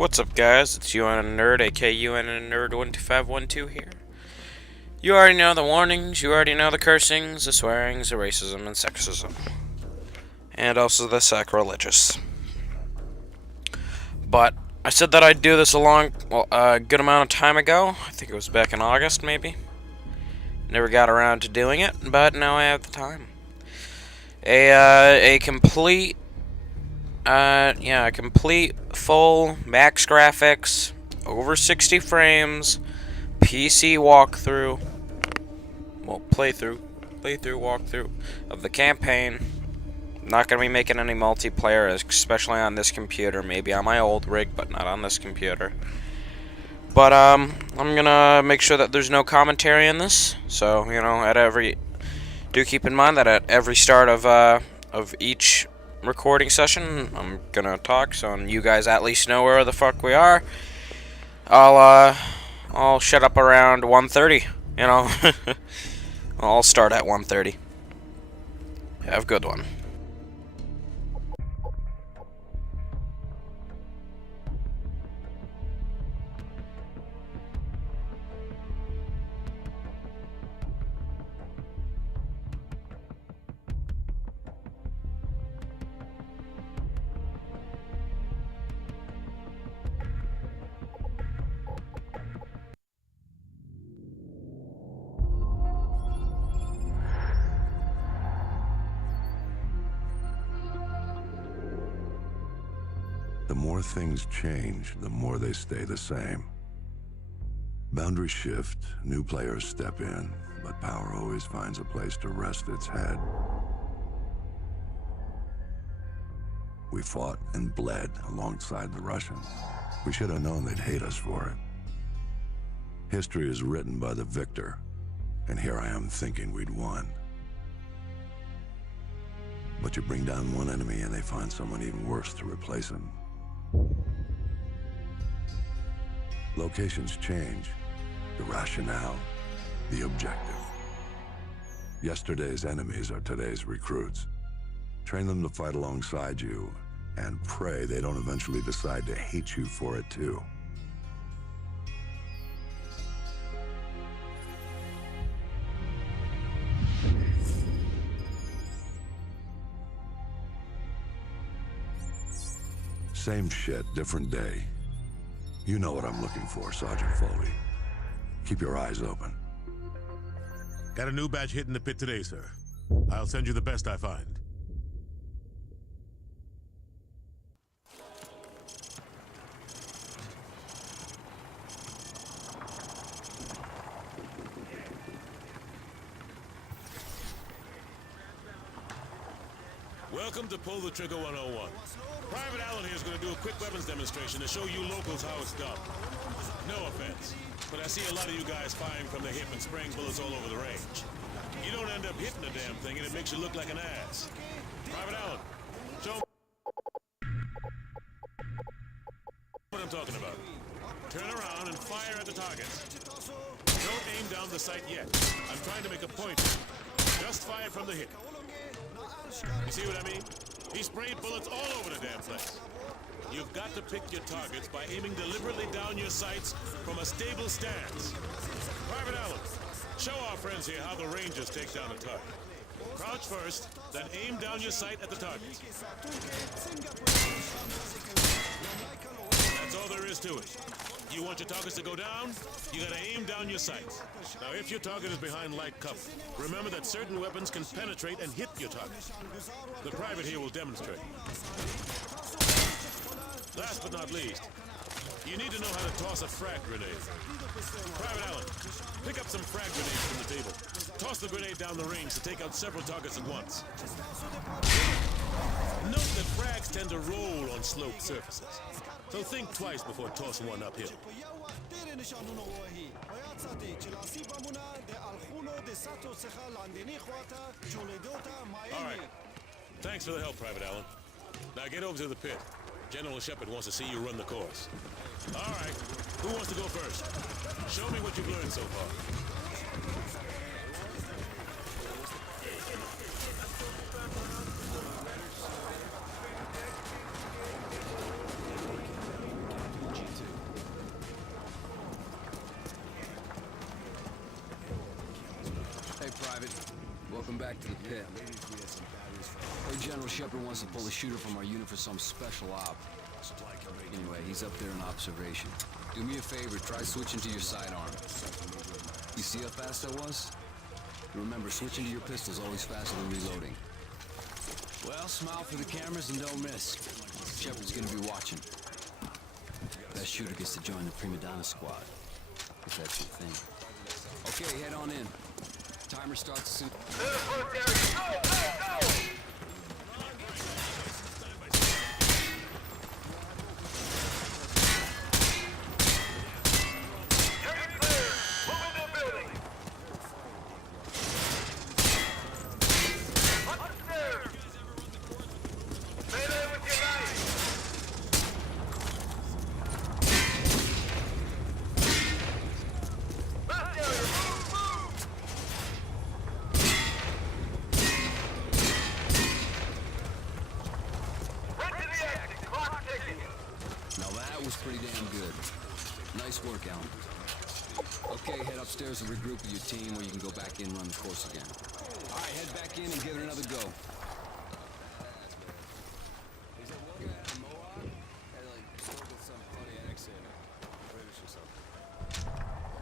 What's up, guys? It's UN and Nerd, aka UN and Nerd 12512 here. You already know the warnings, you already know the cursings, the swearings, the racism, and sexism. And also the sacrilegious. But I said that I'd do this a good amount of time ago. I think it was back in August, maybe. Never got around to doing it, but now I have the time. A complete full max graphics, over 60 frames, PC walkthrough, walkthrough of the campaign. Not gonna be making any multiplayer, especially on this computer. Maybe on my old rig, but not on this computer. But I'm gonna make sure that there's no commentary in this. So do keep in mind that at every start of each recording session, I'm gonna talk, so you guys at least know where the fuck we are. I'll shut up around 1:30. I'll start at 1:30. Have a good one. The more things change, the more they stay the same. Boundaries shift, new players step in, but power always finds a place to rest its head. We fought and bled alongside the Russians. We should have known they'd hate us for it. History is written by the victor, and here I am thinking we'd won. But you bring down one enemy and they find someone even worse to replace him. Locations change, the rationale, the objective. Yesterday's enemies are today's recruits. Train them to fight alongside you, and pray they don't eventually decide to hate you for it too. Same shit, different day. You know what I'm looking for, Sergeant Foley. Keep your eyes open. Got a new batch hitting the pit today, sir. I'll send you the best I find. Welcome to Pull the Trigger 101. Private Allen here is going to do a quick weapons demonstration to show you locals how it's done. No offense, but I see a lot of you guys firing from the hip and spraying bullets all over the range. You don't end up hitting the damn thing and it makes you look like an ass. Private Allen, show me what I'm talking about. Turn around and fire at the target. Don't aim down the sight yet. I'm trying to make a point. Just fire from the hip. You see what I mean? He sprayed bullets all over the damn place. You've got to pick your targets by aiming deliberately down your sights from a stable stance. Private Allen, show our friends here how the Rangers take down a target. Crouch first, then aim down your sight at the target. That's all there is to it. You want your targets to go down, you gotta aim down your sights. Now, if your target is behind light cover, remember that certain weapons can penetrate and hit your target. The private here will demonstrate. Last but not least, you need to know how to toss a frag grenade. Private Allen, pick up some frag grenades from the table. Toss the grenade down the range to take out several targets at once. Note that frags tend to roll on sloped surfaces, so think twice before tossing one uphill. All right. Thanks for the help, Private Allen. Now get over to the pit. General Shepard wants to see you run the course. All right. Who wants to go first? Show me what you've learned so far. Welcome back to the pit. Heard General Shepard wants to pull a shooter from our unit for some special op. Anyway, he's up there in observation. Do me a favor, try switching to your sidearm. You see how fast that was? Remember, switching to your pistol's always faster than reloading. Well, smile for the cameras and don't miss. Shepard's gonna be watching. That shooter gets to join the Prima Donna squad, if that's your thing. Okay, head on in. Timer starts soon. Pretty damn good. Nice work, Alan. Okay, head upstairs and regroup with your team, or you can go back in and run the course again. All right, head back in and give it another go.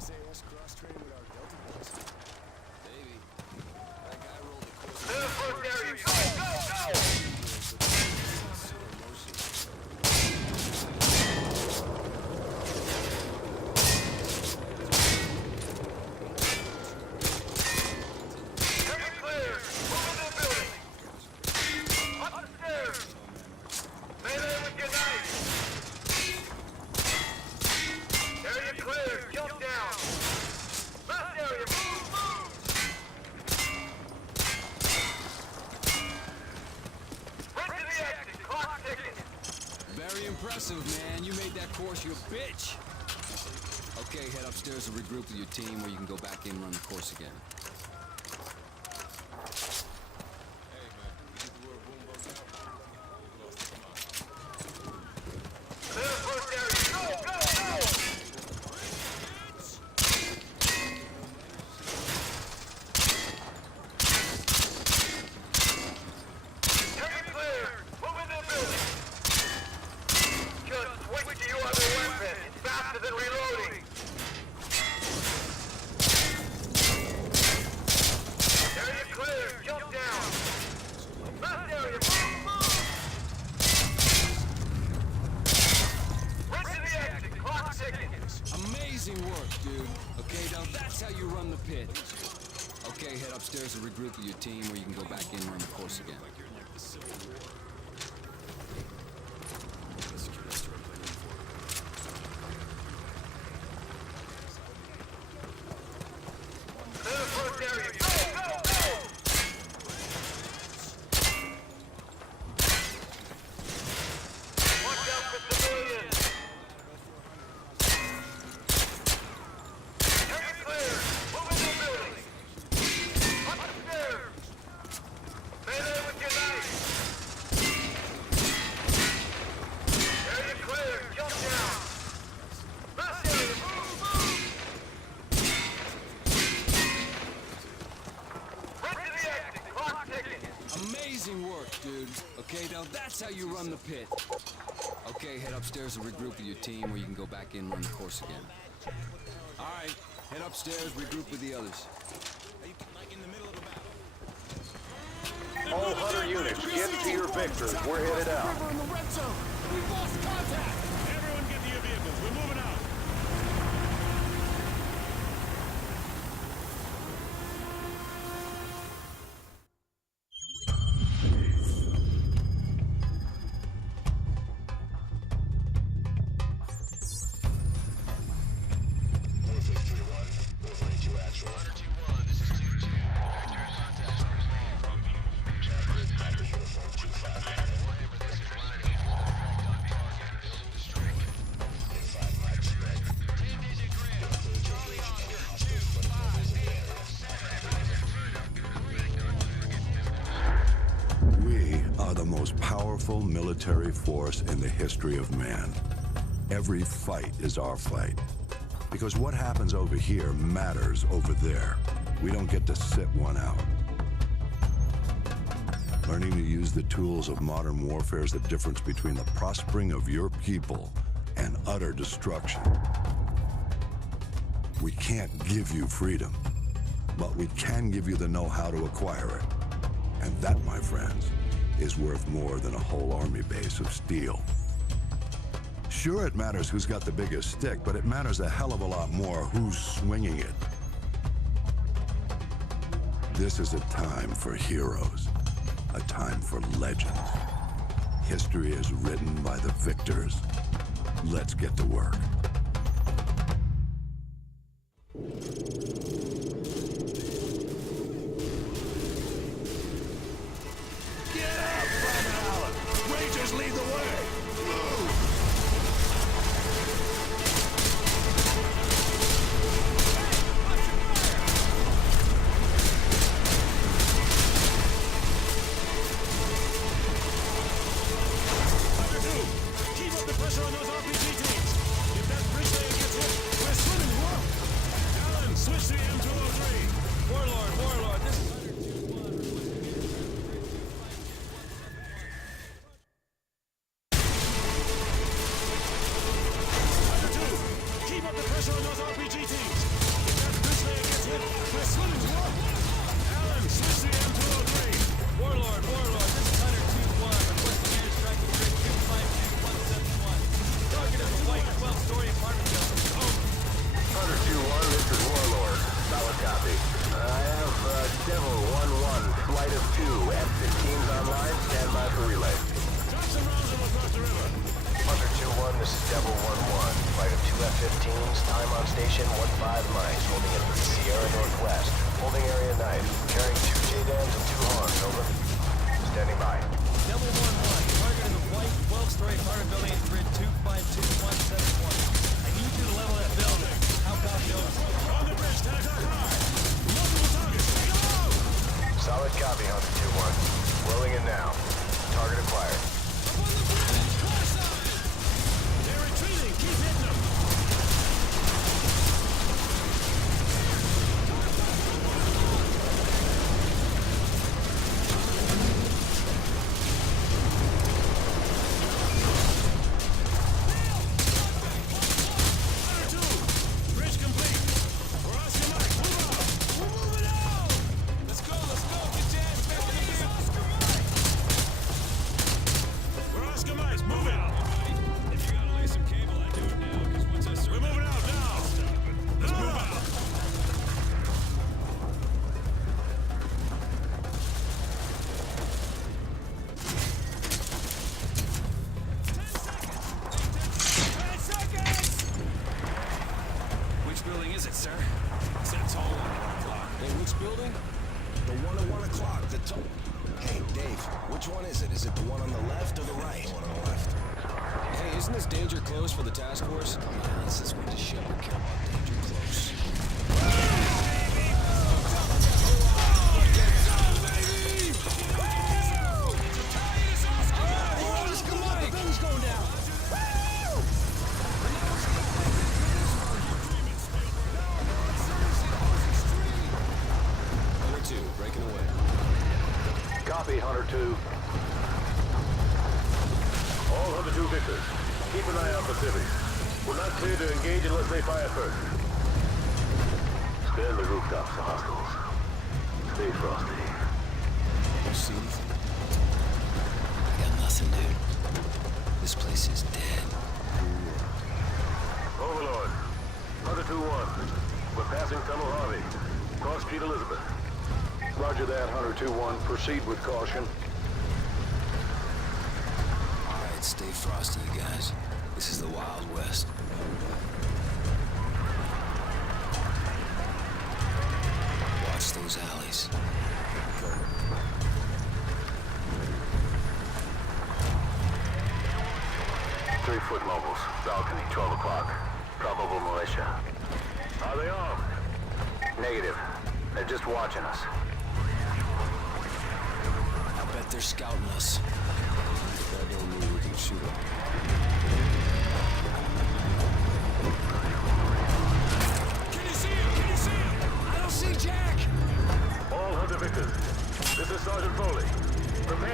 SAS cross-training with our Delta boys. Baby, that guy rolled the course. Very impressive, man. You made that course your bitch. Okay, head upstairs and regroup with your team, or you can go back in and run the course again. Amazing work, dude. Okay, now that's how you run the pit. Okay, head upstairs and regroup with your team, or you can go back in and run the course again. Amazing work, dude. Okay, now that's how you run the pit. Okay, head upstairs and regroup with your team, or you can go back in and run the course again. All right, head upstairs, regroup with the others. All Hunter units, get to your victors. We're headed out. We've lost contact! Everyone get to your vehicles. We're moving out. Powerful military force in the history of man. Every fight is our fight. Because what happens over here matters over there. We don't get to sit one out. Learning to use the tools of modern warfare is the difference between the prospering of your people and utter destruction. We can't give you freedom, but we can give you the know-how to acquire it. And that, my friends, is worth more than a whole army base of steel. Sure, it matters who's got the biggest stick, but it matters a hell of a lot more who's swinging it. This is a time for heroes, a time for legends. History is written by the victors. Let's get to work. Get up, Private Allen! Rangers lead the way! Move! Number 2, keep up the pressure on those RPG teams. If that bridge layer gets hit, we're swimming low. Allen, switch to M203. Warlord, this is... Number 2, keep up the pressure on those RPG teams. If that bridge layer gets hit, we're swimming low. Allen, switch to M203. Warlord, this is Hunter 2-1, requesting airstrike at grid 252171. Target is a white 12-story apartment building. Over. Hunter 2-1, this is Warlord. Solid copy. I have Devil 1-1, flight of 2, F-15s online, stand by for relay. Drop some rounds and we'll cross the river. Hunter 2-1, this is Devil 1-1, flight of 2 F-15s, time on station 15 miles, holding at Sierra Northwest. Holding area 9, carrying 2 JDAMs and 2 Hans, over. Standing by. Devil 1-1, target is a white 12-story apartment building at grid 252171. I need you to level that building. How copy over? On the bridge, 10 o'clock high. Multiple targets. Go! Solid copy, Hunter 2-1. Rolling in now. Target acquired. Up on the bridge! Cross on it! They're retreating. Keep hitting them. Hunter 2, bridge complete. We're Oscar Mike. Move out. We're moving out. Let's go. Get your ass back in the vehicle. We're Oscar Mike. Move out. If you gotta lay some cable, I do it now, because once I We're moving out now. Let's move out. Which building is it, sir? It's that tall one at 1 o'clock. Hey, which building? The one at 1 o'clock. Hey, Dave, which one is it? Is it the one on the left or the right? The one on the left. Hey, isn't this danger close for the task force? Come on, this is when the Shepard care about danger close. Hunter 2, breaking away. Copy, Hunter 2. All Hunter 2 victors, keep an eye out for civvies. We're not clear to engage unless they fire first. Scan the rooftops for hostiles. Stay frosty. You see anything? I got nothing, dude. This place is dead. Overlord, Hunter 2-1. We're passing Tunnel Harvey. Cross Street Elizabeth. Roger that, Hunter 2-1. Proceed with caution. All right, stay frosty, you guys. This is the Wild West. Watch those alleys. Go. 3-foot mobiles. Balcony, 12 o'clock. Probable militia. Are they armed? Negative. They're just watching us. I bet they're scouting us. That don't mean we can shoot them. Can you see him? I don't see Jack! All Hunter victors. This is Sergeant Foley. Prepare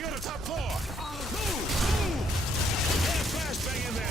Secure the top floor. Move! Move! Get a flashbang in there.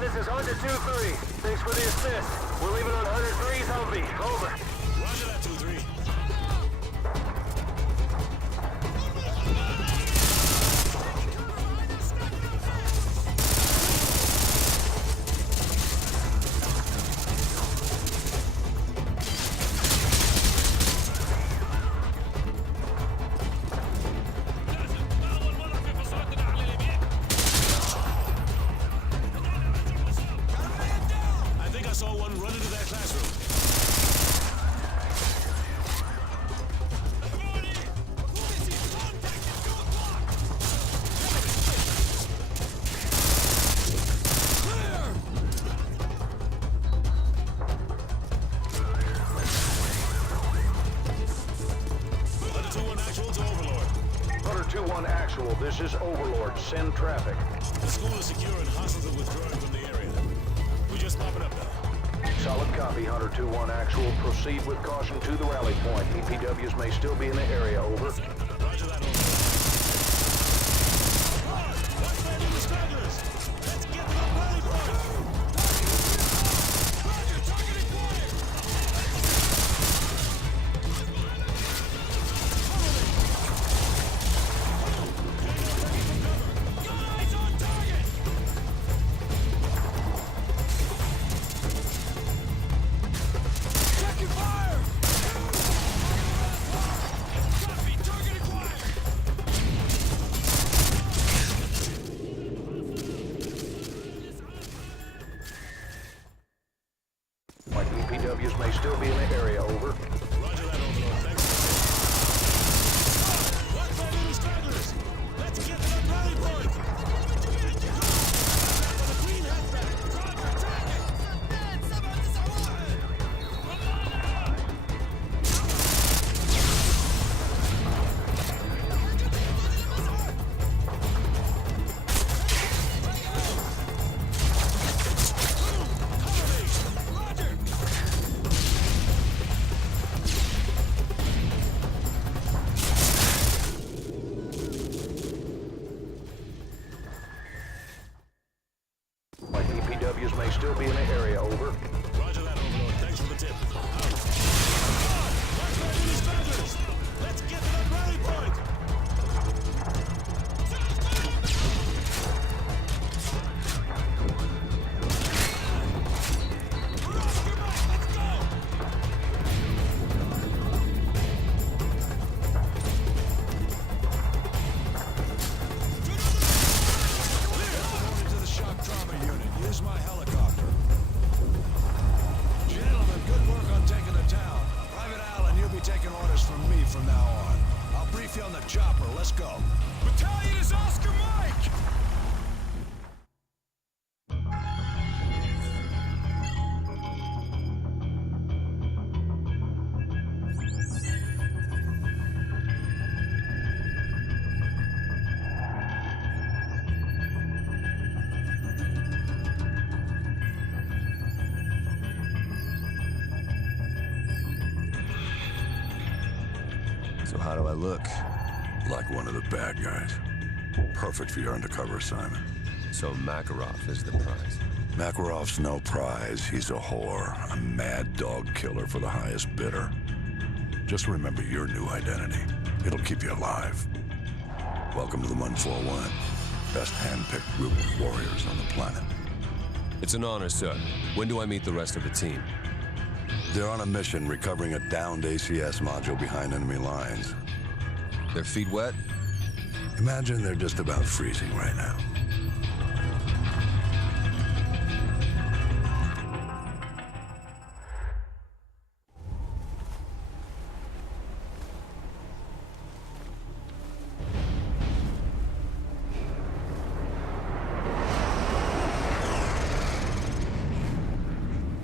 This is Hunter 2-3. Thanks for the assist. We're leaving on Hunter 3's Humvee. Over. Roger that, 2-3. I saw one run into that classroom. Hunter 2-1 actual to Overlord. Hunter 2-1 actual, this is Overlord. Send traffic. The school is secure and hostiles are withdrawing from the area. We just pop it up now. Solid copy, Hunter 2-1 actual. Proceed with caution to the rally point. EPWs may still be in the area, over. Roger that, over. Watch that in the stragglers! Let's get to the rally point! Roger, target acquired! Got eyes on target! still be in the area, over. Roger that, Overlord. Thanks for the tip. Out. Watch my these feathers! Let's get to that rally point! To the shock trauma unit. Use my helicopter. Gentlemen, good work on taking the town. Private Allen, you'll be taking orders from me from now on. I'll brief you on the chopper. Let's go. Battalion is Oscar Mike! So how do I look? Like one of the bad guys. Perfect for your undercover assignment. So Makarov is the prize. Makarov's no prize. He's a whore. A mad dog killer for the highest bidder. Just remember your new identity. It'll keep you alive. Welcome to the 141. Best hand-picked group of warriors on the planet. It's an honor, sir. When do I meet the rest of the team? They're on a mission recovering a downed ACS module behind enemy lines. Their feet wet? Imagine they're just about freezing right now.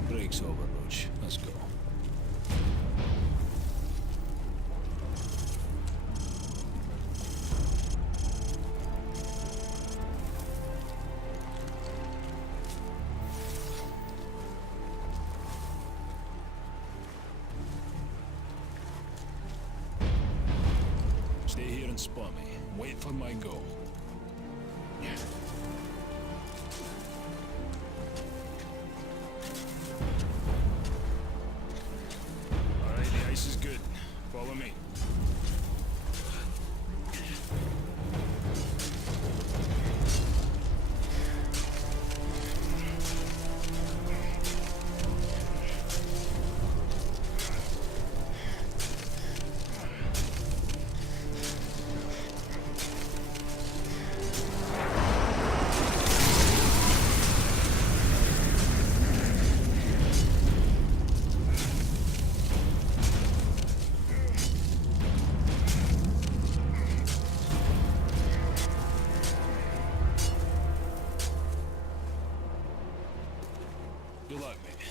Break's over, Roach. Let's go. Stay here and spot me. Wait for my go. All right, the ice is good. Follow me. Good luck, mate.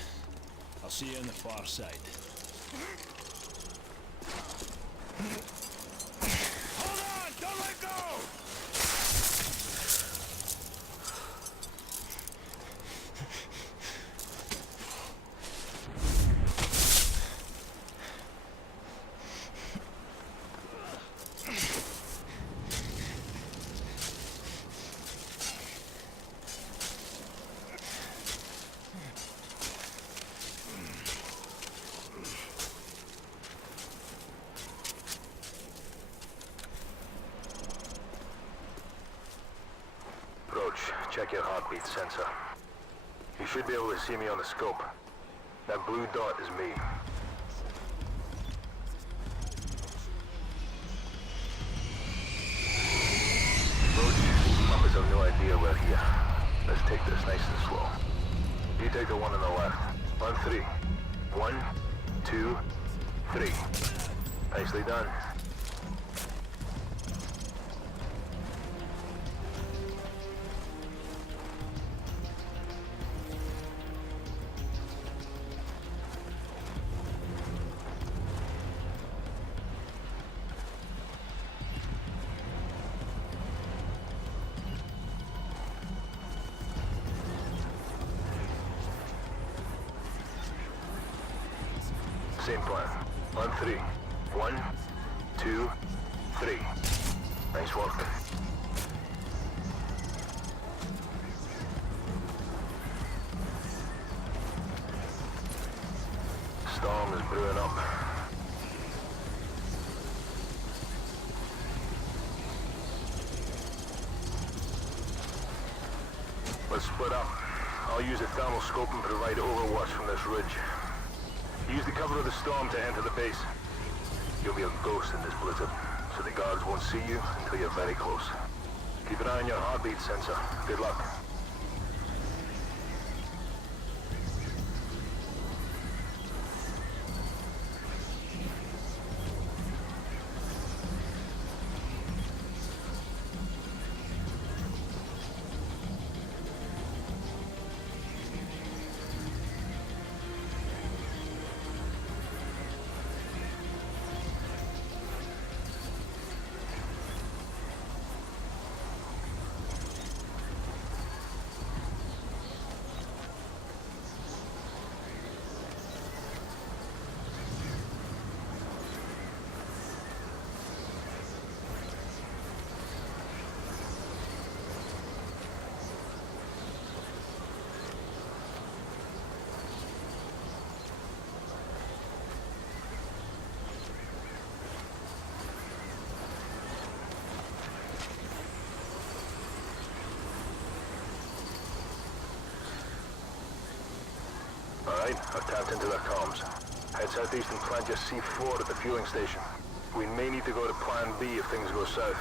I'll see you on the far side. Hold on! Don't let go! Roach, check your heartbeat sensor. You should be able to see me on the scope. That blue dot is me. Roach, Papas have no idea we're here. Let's take this nice and slow. You take the one on the left. On three. 1, 2, 3. Nicely done. Same plan. On 3. 1, 2, 3. Nice work. let's split up. I'll use the thermal scope and provide overwatch from this ridge. Use the cover of the storm to enter the base. You'll be a ghost in this blizzard, so the guards won't see you until you're very close. Keep an eye on your heartbeat sensor. Good luck. Alright, I've tapped into their comms. Head southeast and plant your C4 at the fueling station. We may need to go to Plan B if things go south.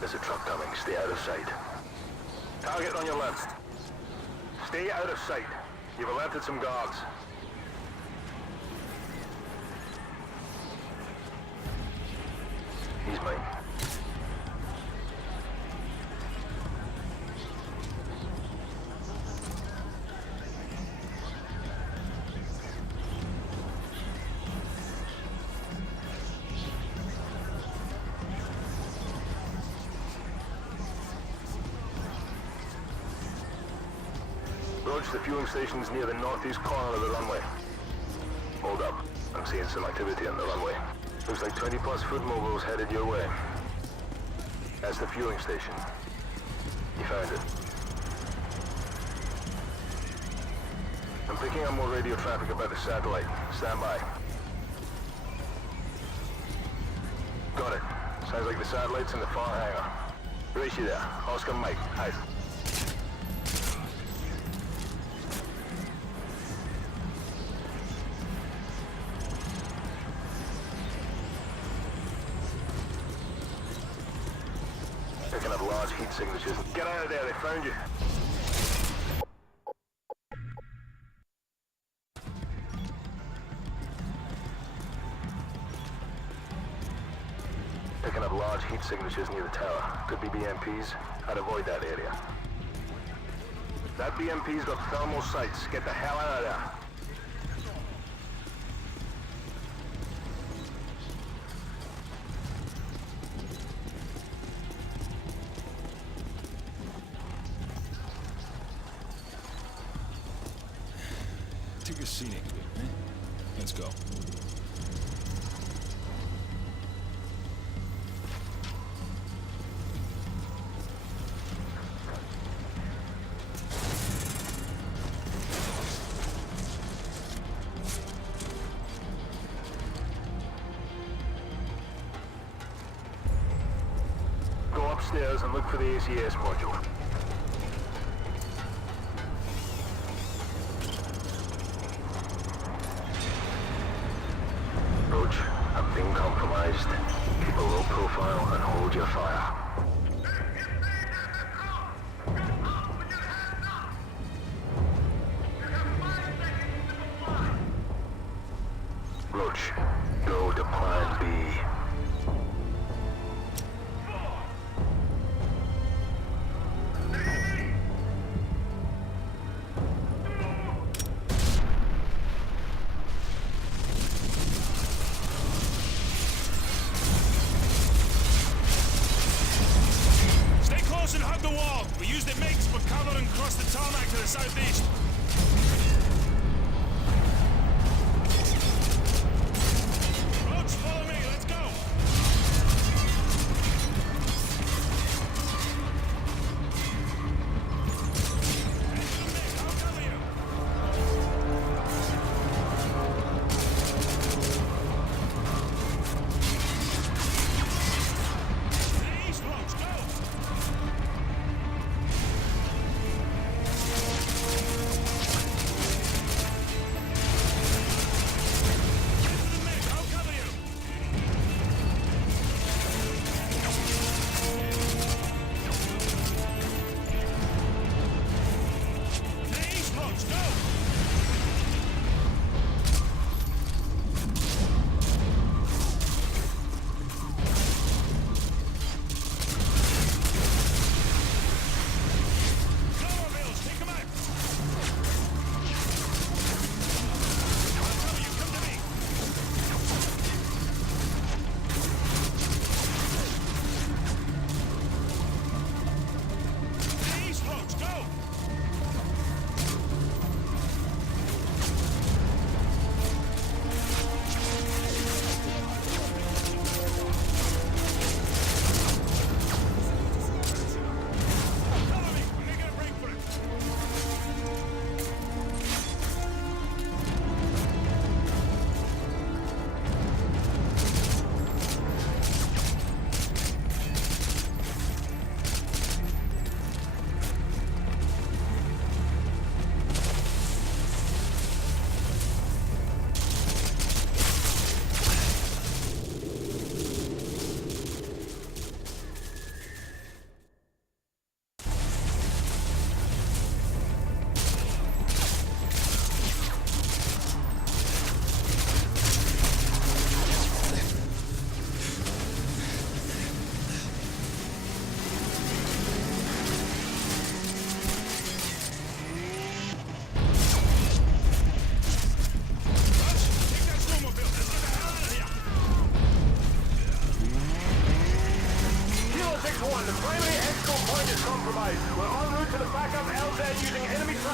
There's a truck coming. Stay out of sight. Target on your left. Stay out of sight. You've alerted some guards. He's mine. Roach, the fueling station's near the northeast corner of the runway. Hold up. I'm seeing some activity on the runway. Looks like 20+ foot mobiles headed your way. That's the fueling station. You found it. I'm picking up more radio traffic about the satellite. Stand by. Got it. Sounds like the satellite's in the far hangar. Race you there. Oscar Mike. Out. Picking up large heat signatures. Get out of there, they found you. Picking up large heat signatures near the tower. Could be BMPs. I'd avoid that area. That BMP's got thermal sights. Get the hell out of there. Take a scenic. Let's go. Go upstairs and look for the ACS module. Roach, I'm being compromised. Keep a low profile and hold your fire. Roach, go to Plan B. Stay close and hug the wall. We use the MiGs for cover and cross the tarmac to the southeast.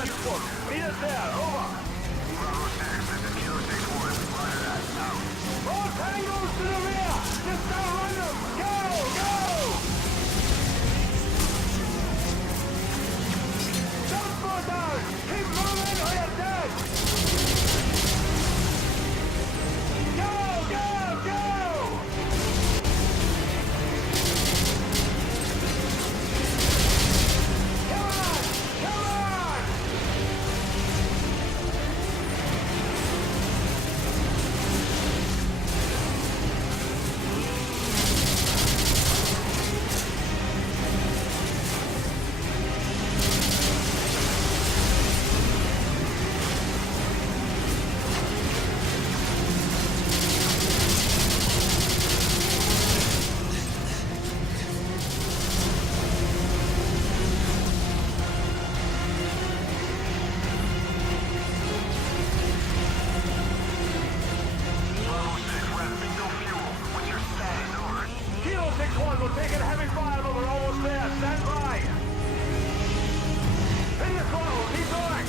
transport. Meet us there. Over. Bravo 6, this is Kilo 6-1. Roger that. Out. All tangos to the rear. Just outrun them. Go! Go! Transporters! Keep moving or you're dead! Go! Go! Go! Come on! Come on! Bravo 6, we're at bingo fuel. What's your status? Over. Kilo 6-1, we're taking heavy fire, but we're almost there. Stand by. Pin the throttle. Keep going.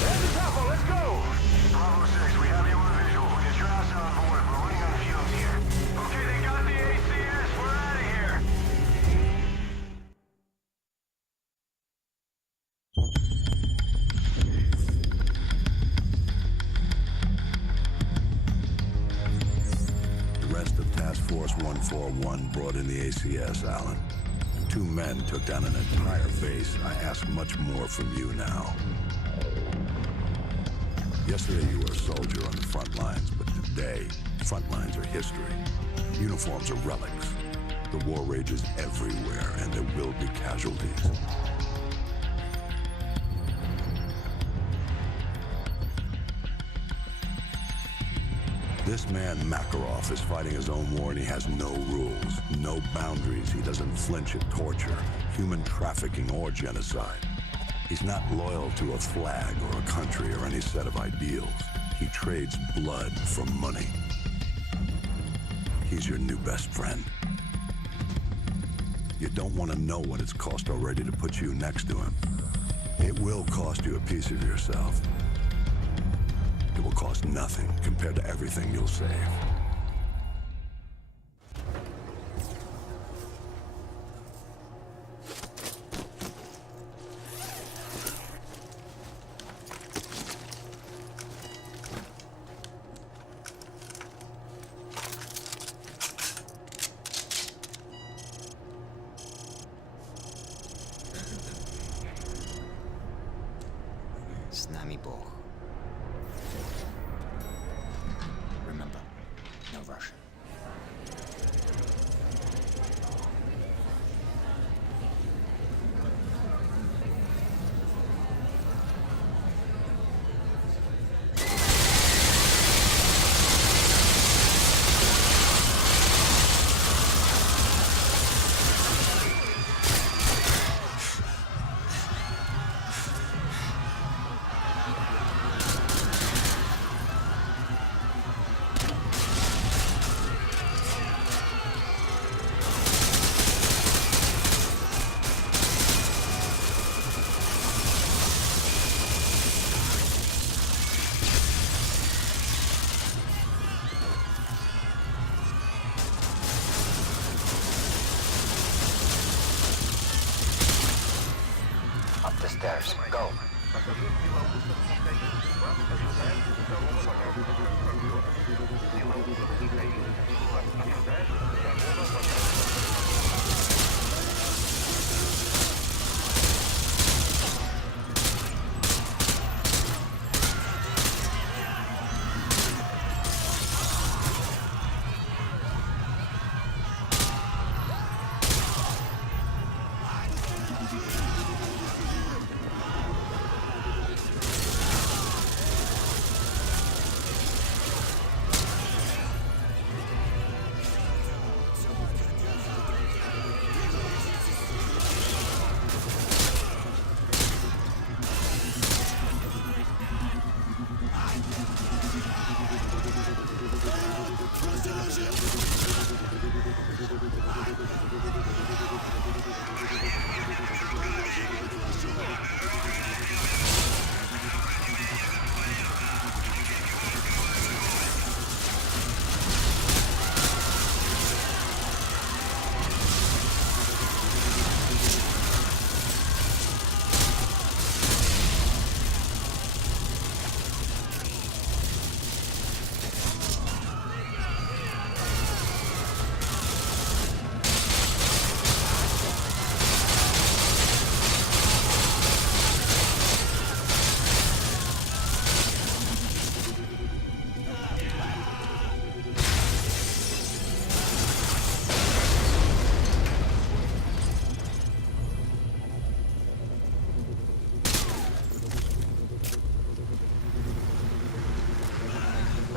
There's the tempo. Let's go. Bravo 6, we have you on visual. Get your ass on board. We're running on fumes here. Okay, they got the ACS. We're out of here. The rest of Task Force 141 brought in the ACS, Alan. 2 men took down an entire base. I ask much more from you now. Yesterday you were a soldier on the front lines, but today, front lines are history. Uniforms are relics. The war rages everywhere, and there will be casualties. This man, Makarov, is fighting his own war, and he has no rules, no boundaries. He doesn't flinch at torture, human trafficking, or genocide. He's not loyal to a flag or a country or any set of ideals. He trades blood for money. He's your new best friend. You don't want to know what it's cost already to put you next to him. It will cost you a piece of yourself. It will cost nothing compared to everything you'll save. Z nami Bóg. Remember, no Russian. Up the stairs. Go.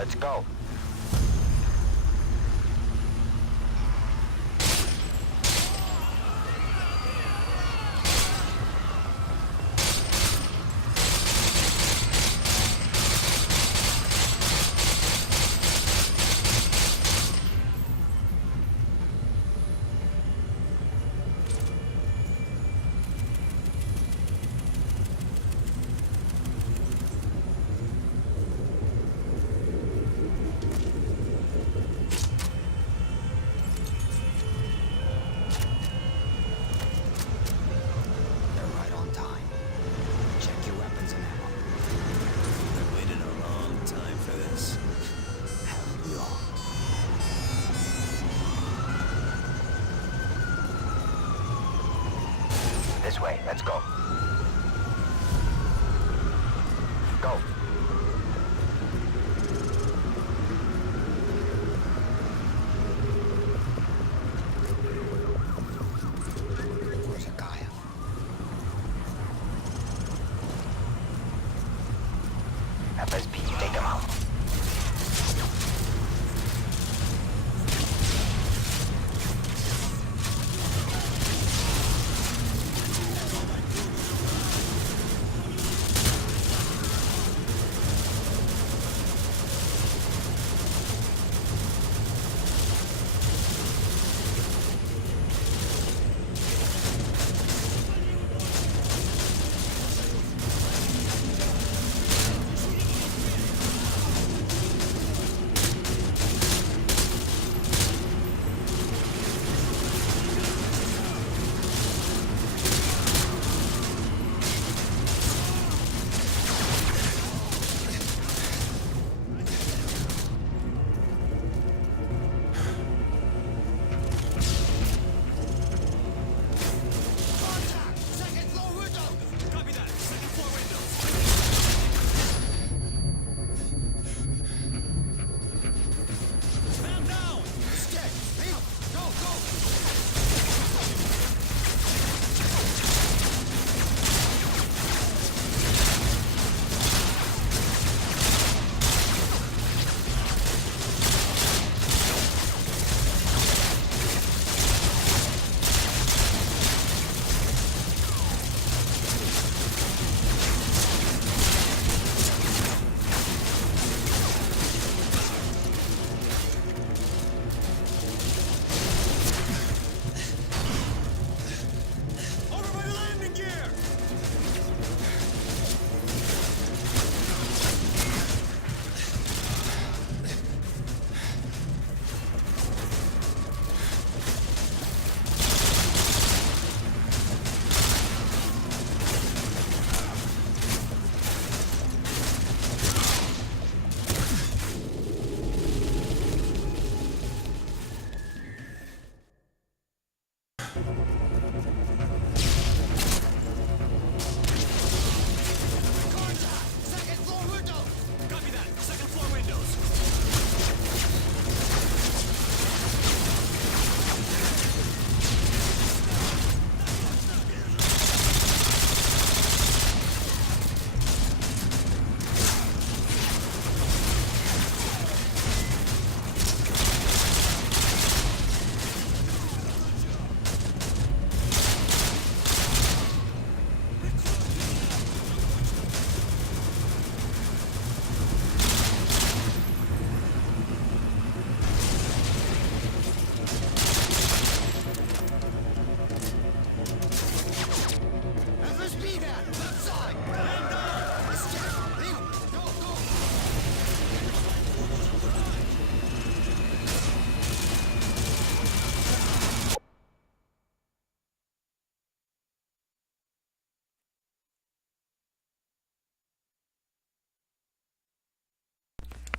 Let's go. They're right on time. Check your weapons and ammo. I've waited a long time for this. Haven't we all? This way. Let's go. Go. Where's Akaya? FSP, take him out.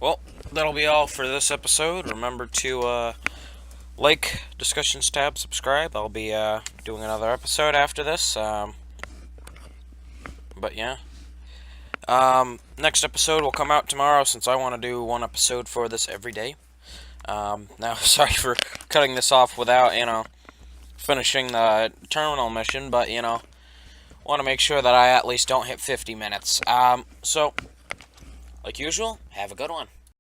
Well, that'll be all for this episode. Remember to like, discussions tab, subscribe. I'll be doing another episode after this. But yeah. Next episode will come out tomorrow since I want to do one episode for this every day. Now, sorry for cutting this off without, finishing the terminal mission, but, want to make sure that I at least don't hit 50 minutes. So, like usual, have a good one.